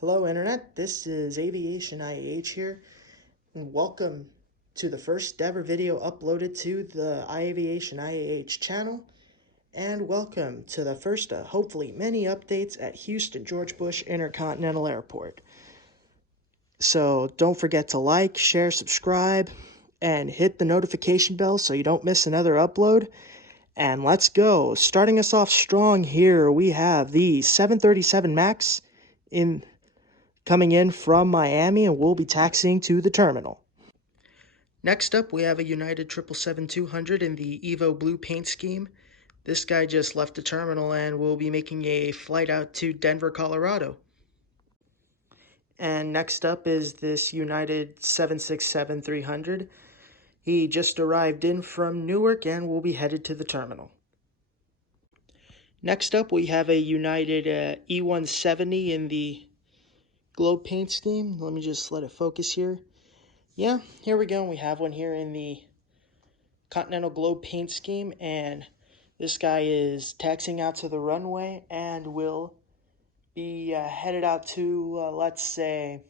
Hello Internet, this is Aviation IAH here, and welcome to the first ever video uploaded to the Aviation IAH channel, and welcome to the first hopefully many updates at Houston George Bush Intercontinental Airport. So don't forget to like, share, subscribe, and hit the notification bell so you don't miss another upload. And let's go. Starting us off strong here, we have the 737 MAX coming in from Miami, and we'll be taxiing to the terminal. Next up, we have a United 777-200 in the Evo blue paint scheme. This guy just left the terminal and will be making a flight out to Denver, Colorado. And next up is this United 767-300. He just arrived in from Newark and will be headed to the terminal. Next up, we have a United E170 in the globe paint scheme. Let me just let it focus here. Yeah, here we go. We have one here in the Continental globe paint scheme, and this guy is taxiing out to the runway and will be headed out to, let's say,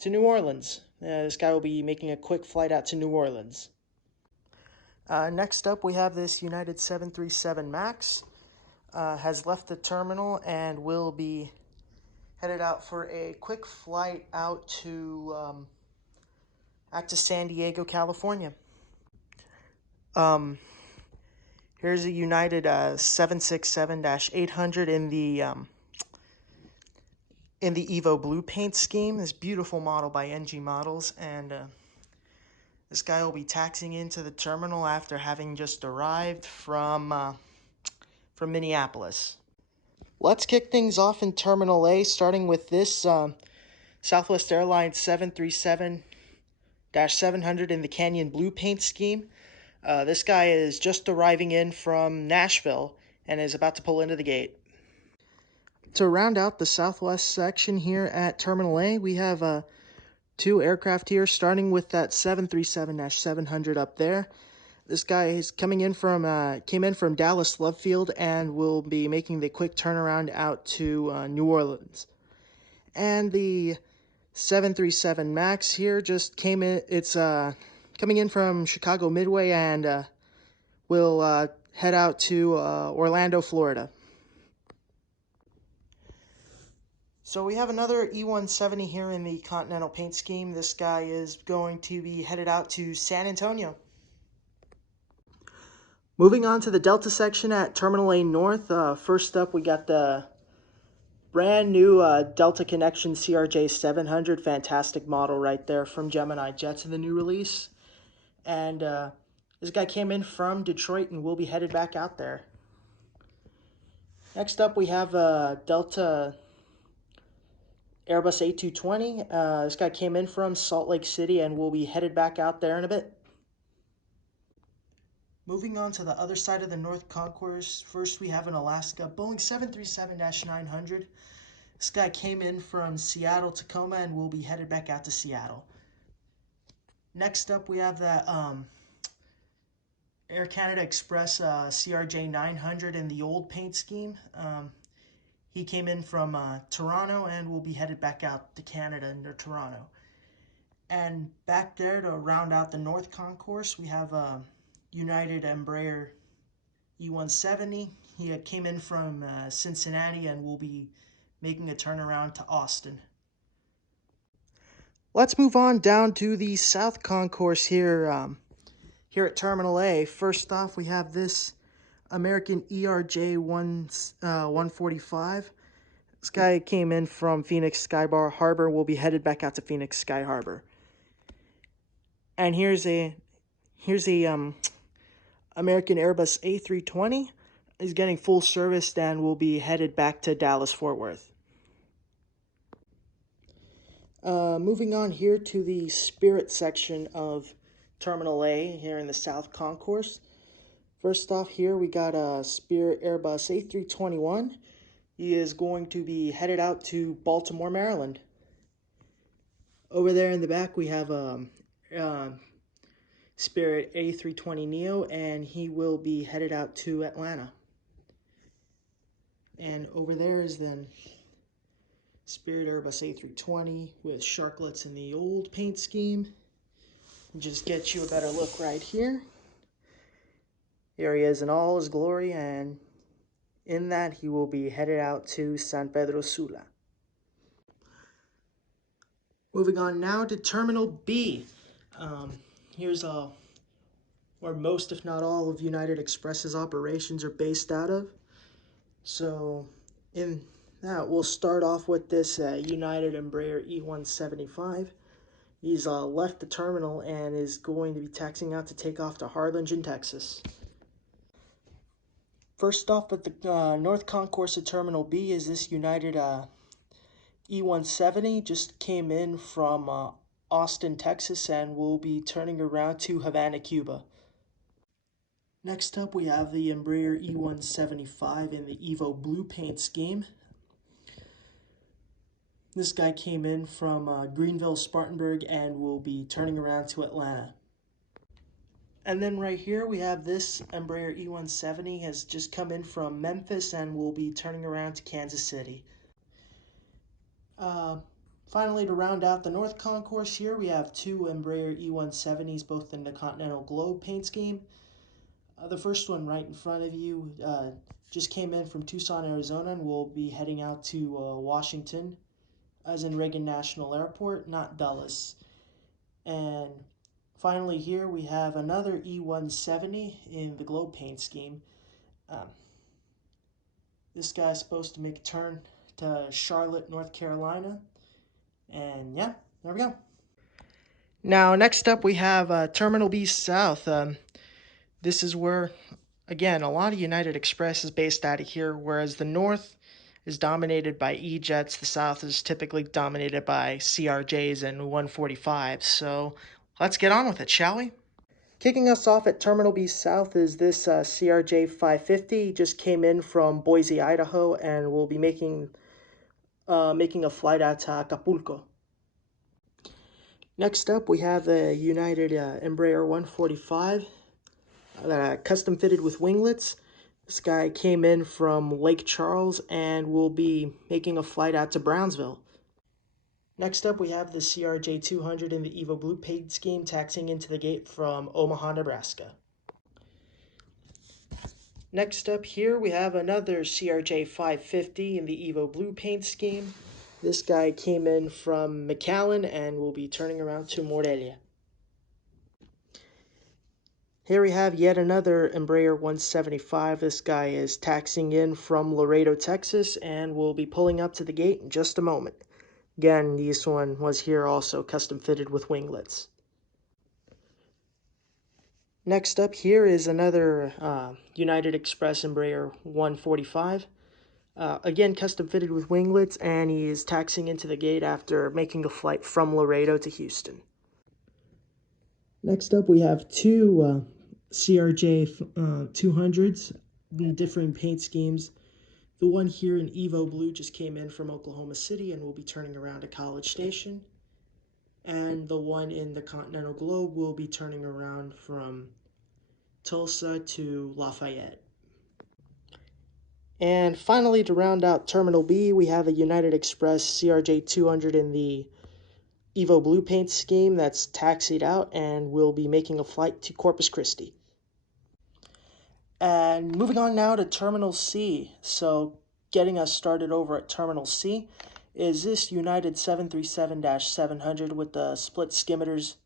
to New Orleans. This guy will be making a quick flight out to New Orleans. Next up, we have this United 737 MAX. Has left the terminal and will be headed out for a quick flight out to San Diego, California. Here's a United 767-800 in the Evo blue paint scheme. This beautiful model by NG Models, and this guy will be taxiing into the terminal after having just arrived from Minneapolis. Let's kick things off in Terminal A, starting with this Southwest Airlines 737-700 in the Canyon blue paint scheme. This guy is just arriving in from Nashville and is about to pull into the gate. To round out the Southwest section here at Terminal A, we have two aircraft here, starting with that 737-700 up there. This guy is came in from Dallas Love Field and will be making the quick turnaround out to New Orleans. And the 737 MAX here just came in. It's coming in from Chicago Midway and will head out to Orlando, Florida. So we have another E170 here in the Continental paint scheme. This guy is going to be headed out to San Antonio. Moving on to the Delta section at Terminal A North. First up, we got the brand new Delta Connection CRJ 700. Fantastic model right there from Gemini Jets in the new release. And this guy came in from Detroit and will be headed back out there. Next up, we have Delta Airbus A220. This guy came in from Salt Lake City and will be headed back out there in a bit. Moving on to the other side of the North Concourse, first we have an Alaska Boeing 737-900. This guy came in from Seattle, Tacoma, and will be headed back out to Seattle. Next up, we have that Air Canada Express CRJ 900 in the old paint scheme. He came in from Toronto and will be headed back out to Canada near Toronto. And back there to round out the North Concourse, we have United Embraer E170. He came in from Cincinnati and will be making a turnaround to Austin. Let's move on down to the South Concourse here, here at Terminal A. First off, we have this American ERJ 145. This guy came in from Phoenix Sky Harbor. Will be headed back out to Phoenix Sky Harbor. And here's a American Airbus A320. He's getting full service and will be headed back to Dallas Fort Worth. Moving on here to the Spirit section of Terminal A here in the South Concourse. First off here we got a Spirit Airbus A321. He is going to be headed out to Baltimore, Maryland. Over there in the back we have Spirit A320neo, and he will be headed out to Atlanta. And over there is then Spirit Airbus A320 with sharklets in the old paint scheme. And just get you a better look right here. Here he is in all his glory, and in that he will be headed out to San Pedro Sula. Moving on now to Terminal B. Here's where most, if not all, of United Express's operations are based out of. So in that, we'll start off with this United Embraer E175. He's left the terminal and is going to be taxiing out to take off to Harlingen, Texas. First off at the North Concourse of Terminal B is this United E170. Just came in from Austin, Texas, and will be turning around to Havana, Cuba. Next up, we have the Embraer E175 in the Evo blue paint scheme. This guy came in from Greenville, Spartanburg, and will be turning around to Atlanta. And then right here, we have this Embraer E170 has just come in from Memphis and will be turning around to Kansas City. Finally, to round out the North Concourse here, we have two Embraer E170s, both in the Continental Globe paint scheme. The first one right in front of you just came in from Tucson, Arizona, and will be heading out to Washington, as in Reagan National Airport, not Dulles. And finally here we have another E170 in the Globe paint scheme. This guy's supposed to make a turn to Charlotte, North Carolina. And yeah, there we go. Now next up we have Terminal B South. This is where, again, a lot of United Express is based out of here, whereas the north is dominated by E-jets, the south is typically dominated by CRJs and 145s. So let's get on with it, shall we? Kicking us off at Terminal B South is this CRJ 550. He just came in from Boise, Idaho, and will be making a flight out to Acapulco. Next up, we have the United Embraer 145. Custom fitted with winglets. This guy came in from Lake Charles and will be making a flight out to Brownsville. Next up, we have the CRJ 200 in the Evo Blue paint scheme, taxiing into the gate from Omaha, Nebraska. Next up here, we have another CRJ 550 in the Evo Blue paint scheme. This guy came in from McAllen and will be turning around to Morelia. Here we have yet another Embraer 175. This guy is taxiing in from Laredo, Texas, and will be pulling up to the gate in just a moment. Again, this one was here also custom fitted with winglets. Next up here is another United Express Embraer 145. Again, custom fitted with winglets, and he is taxiing into the gate after making a flight from Laredo to Houston. Next up, we have two CRJ 200s in different paint schemes. The one here in Evo Blue just came in from Oklahoma City and will be turning around to College Station. And the one in the Continental Globe will be turning around from Tulsa to Lafayette. And finally, to round out Terminal B, we have a United Express CRJ 200 in the Evo Blue paint scheme that's taxied out and will be making a flight to Corpus Christi. And moving on now to Terminal C. So getting us started over at Terminal C is this United 737-700 with the split skimiters.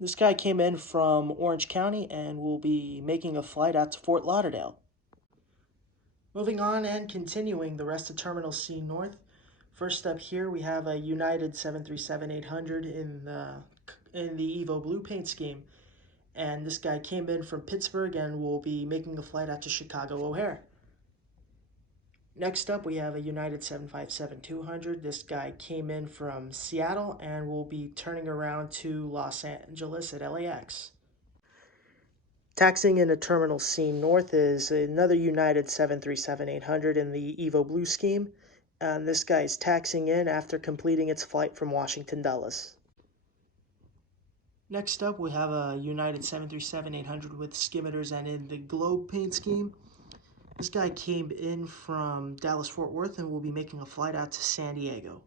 This guy came in from Orange County and will be making a flight out to Fort Lauderdale. Moving on and continuing the rest of Terminal C North. First up here we have a United 737-800 in the Evo Blue paint scheme. And this guy came in from Pittsburgh and will be making a flight out to Chicago O'Hare. Next up, we have a United 757-200. This guy came in from Seattle and will be turning around to Los Angeles at LAX. Taxiing into Terminal C North is another United 737-800 in the Evo Blue scheme. And this guy is taxiing in after completing its flight from Washington Dulles. Next up, we have a United 737-800 with skimiters and in the Globe paint scheme. This guy came in from Dallas-Fort Worth and will be making a flight out to San Diego.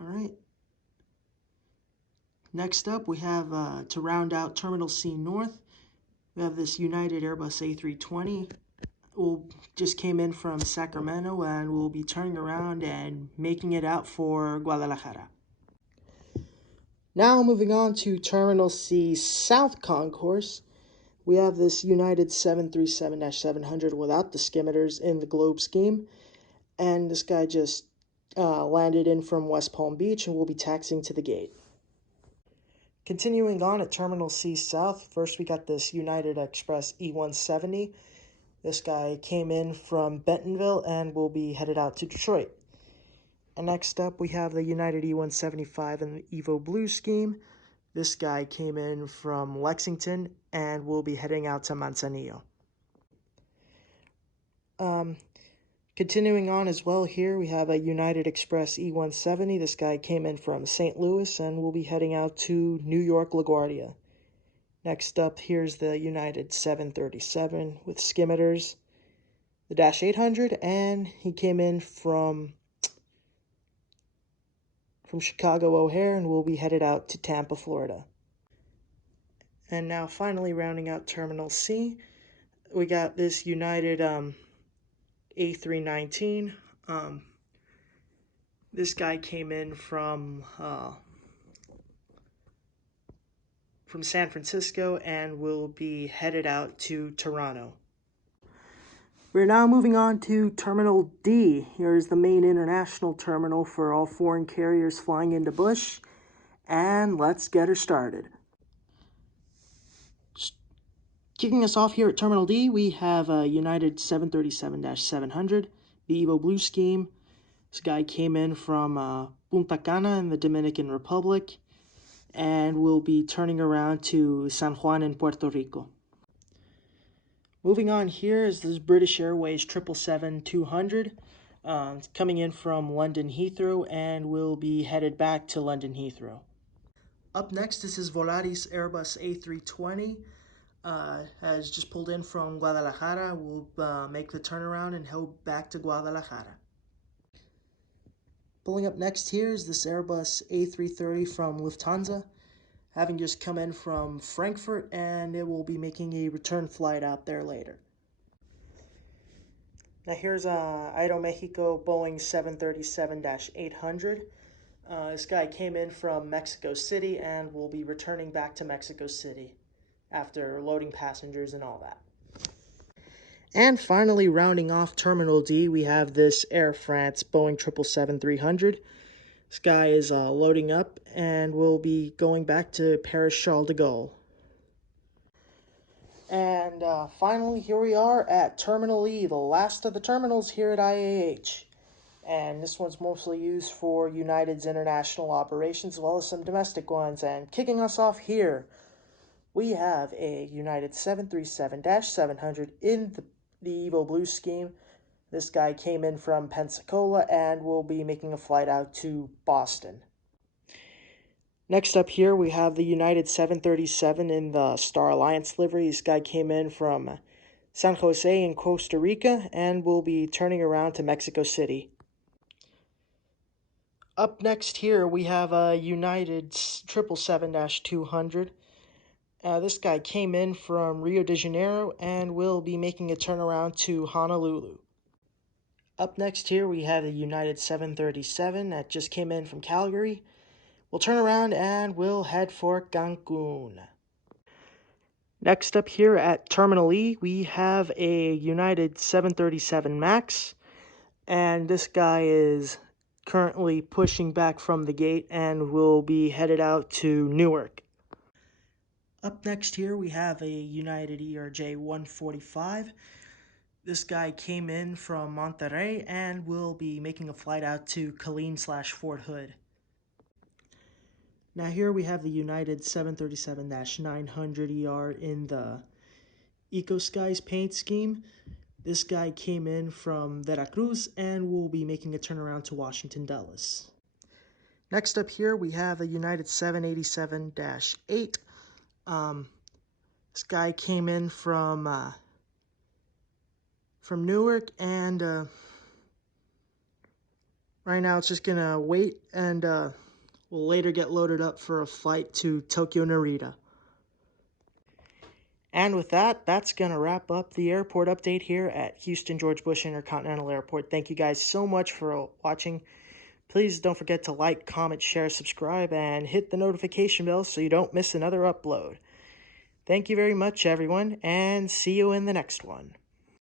All right. Next up, we have, to round out Terminal C North, we have this United Airbus A320. Just came in from Sacramento and will be turning around and making it out for Guadalajara. Now moving on to Terminal C South Concourse, we have this United 737-700 without the skimmers in the globe scheme, and this guy just landed in from West Palm Beach and will be taxiing to the gate. Continuing on at Terminal C South, first we got this United Express E170. This guy came in from Bentonville and will be headed out to Detroit. And next up, we have the United E175 in the Evo Blue scheme. This guy came in from Lexington and will be heading out to Manzanillo. Continuing on as well here, we have a United Express E170. This guy came in from St. Louis and will be heading out to New York LaGuardia. Next up, here's the United 737 with skimmers, the Dash 800, and he came in from Chicago O'Hare and will be headed out to Tampa, Florida. And now finally rounding out Terminal C, we got this United A319. This guy came in from San Francisco and will be headed out to Toronto. We're now moving on to Terminal D. Here's the main international terminal for all foreign carriers flying into Bush. And let's get her started. Kicking us off here at Terminal D, we have a United 737-700, the Evo Blue scheme. This guy came in from Punta Cana in the Dominican Republic and will be turning around to San Juan in Puerto Rico. Moving on here is this British Airways 777-200. It's coming in from London Heathrow and will be headed back to London Heathrow. Up next is his Volaris Airbus A320. Has just pulled in from Guadalajara. Will make the turnaround and head back to Guadalajara. Pulling up next here is this Airbus A330 from Lufthansa, having just come in from Frankfurt, and it will be making a return flight out there later. Now here's Aeromexico Boeing 737-800. This guy came in from Mexico City and will be returning back to Mexico City after loading passengers and all that. And finally, rounding off Terminal D, we have this Air France Boeing 777-300. This guy is loading up and will be going back to Paris Charles de Gaulle. And finally, here we are at Terminal E, the last of the terminals here at IAH. And this one's mostly used for United's international operations as well as some domestic ones. And kicking us off here, we have a United 737-700 in the Evo Blue scheme. This guy came in from Pensacola and will be making a flight out to Boston. Next up here, we have the United 737 in the Star Alliance livery. This guy came in from San Jose in Costa Rica and will be turning around to Mexico City. Up next here, we have a United 777-200. This guy came in from Rio de Janeiro and will be making a turnaround to Honolulu. Up next here, we have the United 737 that just came in from Calgary. We'll turn around and we'll head for Cancun. Next up here at Terminal E, we have a United 737 MAX. And this guy is currently pushing back from the gate and will be headed out to Newark. Up next here, we have a United ERJ 145. This guy came in from Monterrey and will be making a flight out to Killeen/Fort Hood. Now here we have the United 737-900ER in the Eco Skies paint scheme. This guy came in from Veracruz and will be making a turnaround to Washington Dulles. Next up here, we have a United 787-8. This guy came in from Newark, and right now it's just gonna wait, and we'll later get loaded up for a flight to Tokyo Narita. And with that, that's going to wrap up the airport update here at Houston George Bush Intercontinental Airport. Thank you guys so much for watching. Please don't forget to like, comment, share, subscribe, and hit the notification bell so you don't miss another upload. Thank you very much, everyone, and see you in the next one.